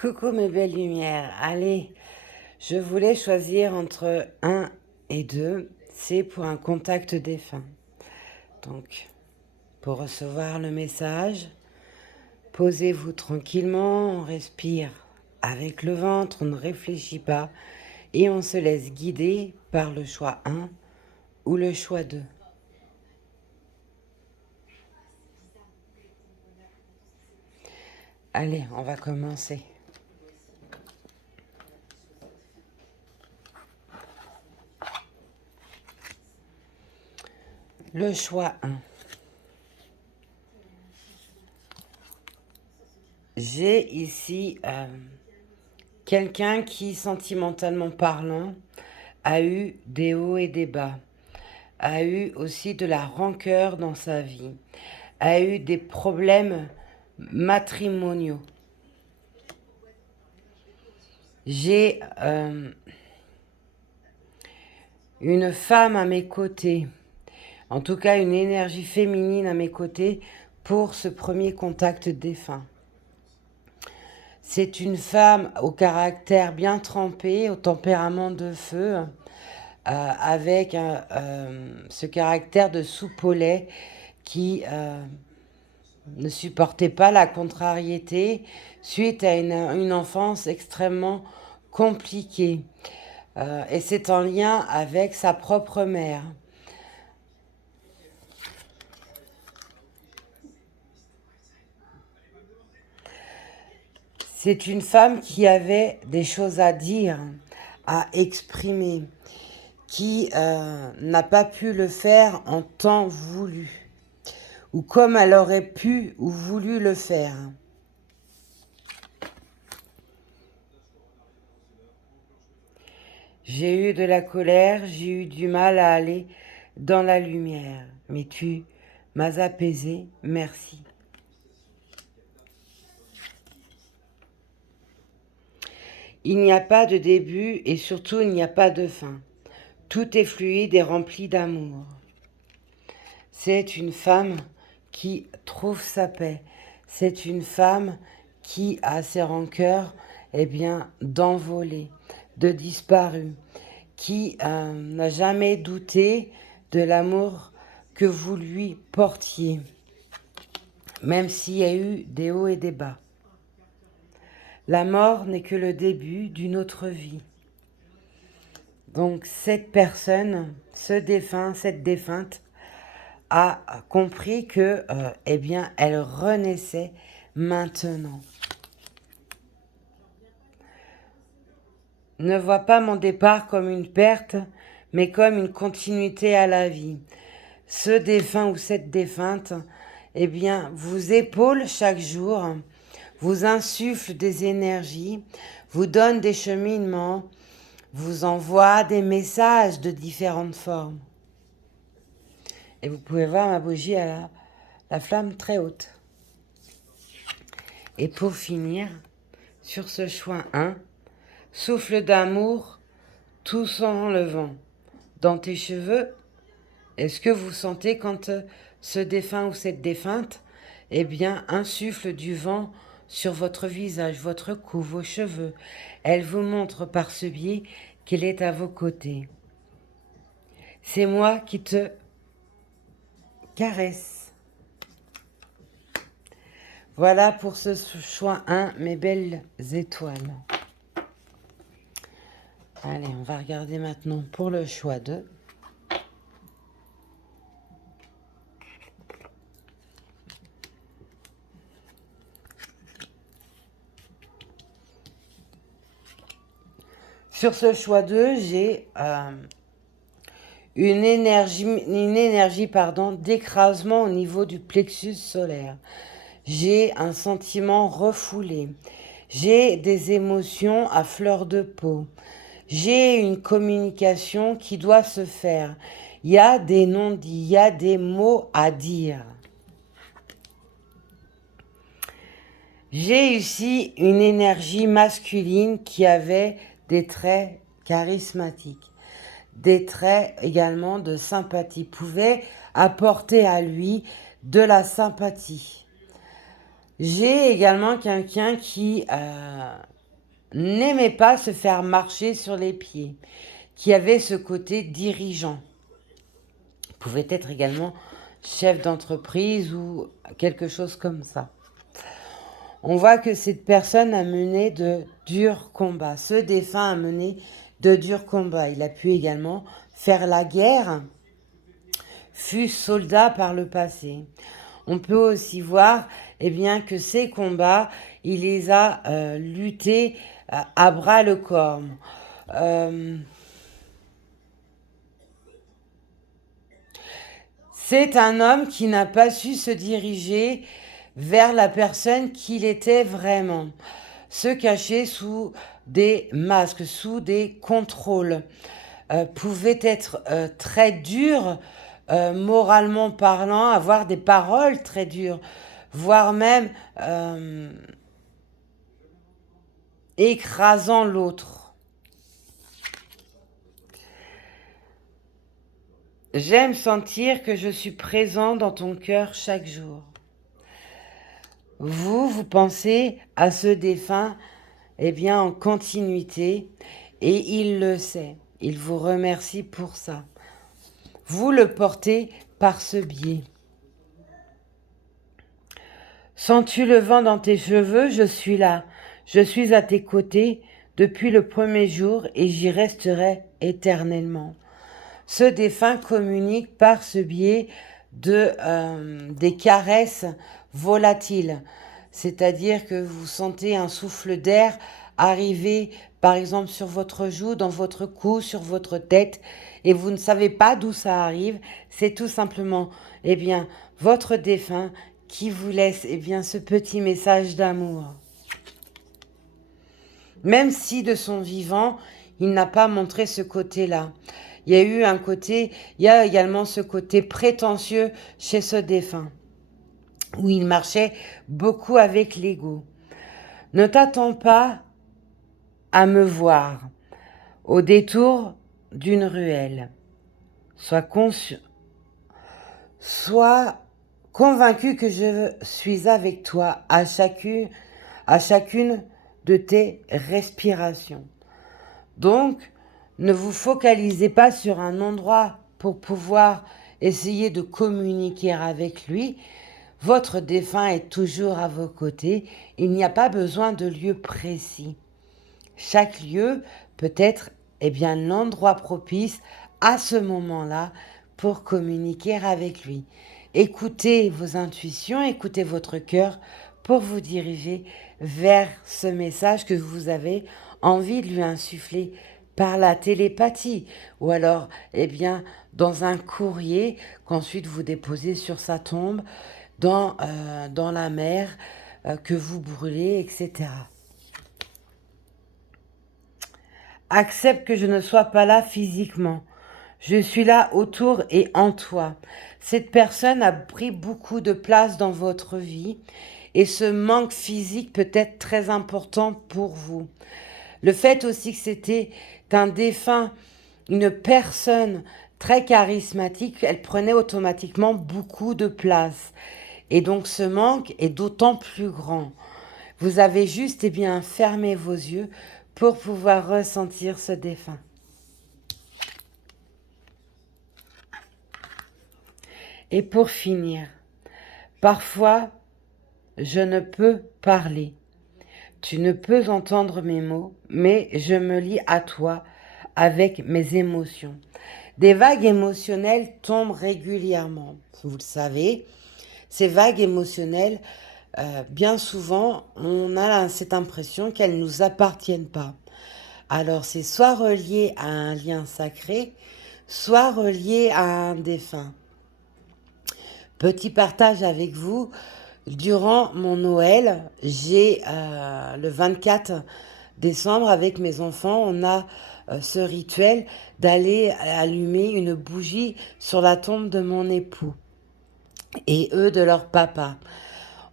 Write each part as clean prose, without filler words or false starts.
Coucou mes belles lumières, allez, je voulais choisir entre 1 et 2, c'est pour un contact défunt. Donc, pour recevoir le message, posez-vous tranquillement, on respire avec le ventre, on ne réfléchit pas et on se laisse guider par le choix 1 ou le choix 2. Allez, on va commencer. Le choix 1. J'ai ici quelqu'un qui, sentimentalement parlant, a eu des hauts et des bas, a eu aussi de la rancœur dans sa vie, a eu des problèmes matrimoniaux. J'ai une femme à mes côtés, en tout cas une énergie féminine à mes côtés pour ce premier contact défunt. C'est une femme au caractère bien trempé, au tempérament de feu, avec ce caractère de soupe au lait qui ne supportait pas la contrariété suite à une enfance extrêmement compliquée. Et c'est en lien avec sa propre mère. C'est une femme qui avait des choses à dire, à exprimer, qui n'a pas pu le faire en temps voulu, ou comme elle aurait pu ou voulu le faire. J'ai eu de la colère, j'ai eu du mal à aller dans la lumière, mais tu m'as apaisé, merci. Il n'y a pas de début et surtout il n'y a pas de fin. Tout est fluide et rempli d'amour. C'est une femme qui trouve sa paix. C'est une femme qui a ses rancœurs, d'envolées, de disparues, qui n'a jamais douté de l'amour que vous lui portiez, même s'il y a eu des hauts et des bas. La mort n'est que le début d'une autre vie. Donc cette personne, ce défunt, cette défunte, a compris que, elle renaissait maintenant. Ne vois pas mon départ comme une perte, mais comme une continuité à la vie. Ce défunt ou cette défunte, vous épaule chaque jour, vous insuffle des énergies, vous donne des cheminements, vous envoie des messages de différentes formes. Et vous pouvez voir ma bougie à la flamme très haute. Et pour finir, sur ce choix 1, souffle d'amour, tout sent le vent. Dans tes cheveux, est-ce que vous sentez quand ce défunt ou cette défunte, insuffle du vent sur votre visage, votre cou, vos cheveux. Elle vous montre par ce biais qu'elle est à vos côtés. C'est moi qui te caresse. Voilà pour ce choix 1, mes belles étoiles. Allez, on va regarder maintenant pour le choix 2. Sur ce choix 2, j'ai une énergie d'écrasement au niveau du plexus solaire. J'ai un sentiment refoulé. J'ai des émotions à fleur de peau. J'ai une communication qui doit se faire. Il y a des non-dits, il y a des mots à dire. J'ai ici une énergie masculine qui avait des traits charismatiques, des traits également de sympathie, pouvait apporter à lui de la sympathie. J'ai également quelqu'un qui n'aimait pas se faire marcher sur les pieds, qui avait ce côté dirigeant. Pouvait être également chef d'entreprise ou quelque chose comme ça. On voit que cette personne a mené de durs combats. Ce défunt a mené de durs combats. Il a pu également faire la guerre, fut soldat par le passé. On peut aussi voir bien, que ces combats, il les a luttés à bras le corps. C'est un homme qui n'a pas su se diriger vers la personne qu'il était vraiment, se cacher sous des masques, sous des contrôles, pouvait être très dur, moralement parlant, avoir des paroles très dures, voire même écrasant l'autre. J'aime sentir que je suis présent dans ton cœur chaque jour. Vous pensez à ce défunt, en continuité, et il le sait. Il vous remercie pour ça. Vous le portez par ce biais. Sens-tu le vent dans tes cheveux? Je suis là. Je suis à tes côtés depuis le premier jour et j'y resterai éternellement. Ce défunt communique par ce biais des caresses volatiles. C'est-à-dire que vous sentez un souffle d'air arriver, par exemple, sur votre joue, dans votre cou, sur votre tête, et vous ne savez pas d'où ça arrive. C'est tout simplement, votre défunt qui vous laisse, ce petit message d'amour. Même si de son vivant, il n'a pas montré ce côté-là. Il y a également ce côté prétentieux chez ce défunt, où il marchait beaucoup avec l'ego. Ne t'attends pas à me voir au détour d'une ruelle. Sois convaincu que je suis avec toi à chacune de tes respirations. Donc, ne vous focalisez pas sur un endroit pour pouvoir essayer de communiquer avec lui. Votre défunt est toujours à vos côtés. Il n'y a pas besoin de lieu précis. Chaque lieu peut être l'endroit propice à ce moment-là pour communiquer avec lui. Écoutez vos intuitions, écoutez votre cœur pour vous diriger vers ce message que vous avez envie de lui insuffler par la télépathie ou alors dans un courrier qu'ensuite vous déposez sur sa tombe, dans la mer que vous brûlez, etc. Accepte que je ne sois pas là physiquement. Je suis là autour et en toi. Cette personne a pris beaucoup de place dans votre vie et ce manque physique peut être très important pour vous. Le fait aussi que c'était un défunt, une personne très charismatique, elle prenait automatiquement beaucoup de place. Et donc ce manque est d'autant plus grand. Vous avez juste fermé vos yeux pour pouvoir ressentir ce défunt. Et pour finir, parfois, je ne peux parler. Tu ne peux entendre mes mots, mais je me lie à toi avec mes émotions. Des vagues émotionnelles tombent régulièrement. Vous le savez, ces vagues émotionnelles, bien souvent, on a cette impression qu'elles ne nous appartiennent pas. Alors, c'est soit relié à un lien sacré, soit relié à un défunt. Petit partage avec vous, durant mon Noël, j'ai le 24 décembre avec mes enfants, on a ce rituel d'aller allumer une bougie sur la tombe de mon époux et eux de leur papa.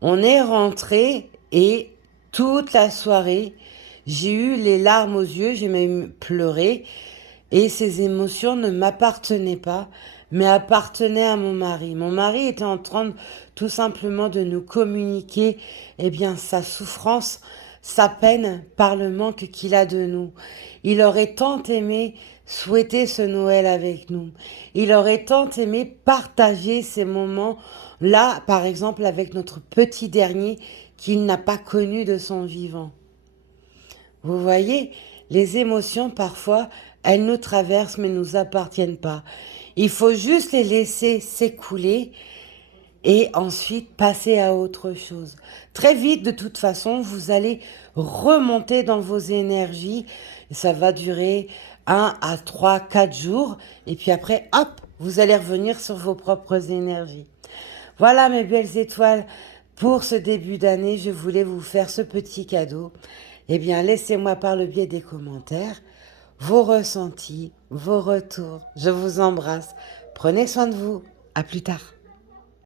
On est rentrés et toute la soirée, j'ai eu les larmes aux yeux, j'ai même pleuré Et ces émotions ne m'appartenaient pas, mais appartenaient à mon mari. Mon mari était en train tout simplement de nous communiquer, eh bien, sa souffrance, sa peine par le manque qu'il a de nous. Il aurait tant aimé souhaiter ce Noël avec nous. Il aurait tant aimé partager ces moments-là, par exemple, avec notre petit dernier qu'il n'a pas connu de son vivant. Vous voyez, les émotions, parfois, elles nous traversent mais ne nous appartiennent pas. Il faut juste les laisser s'écouler et ensuite passer à autre chose. Très vite, de toute façon, vous allez remonter dans vos énergies. Ça va durer 1 à 3, 4 jours. Et puis après, hop, vous allez revenir sur vos propres énergies. Voilà mes belles étoiles. Pour ce début d'année, je voulais vous faire ce petit cadeau. Eh bien, laissez-moi par le biais des commentaires vos ressentis, vos retours. Je vous embrasse. Prenez soin de vous. À plus tard.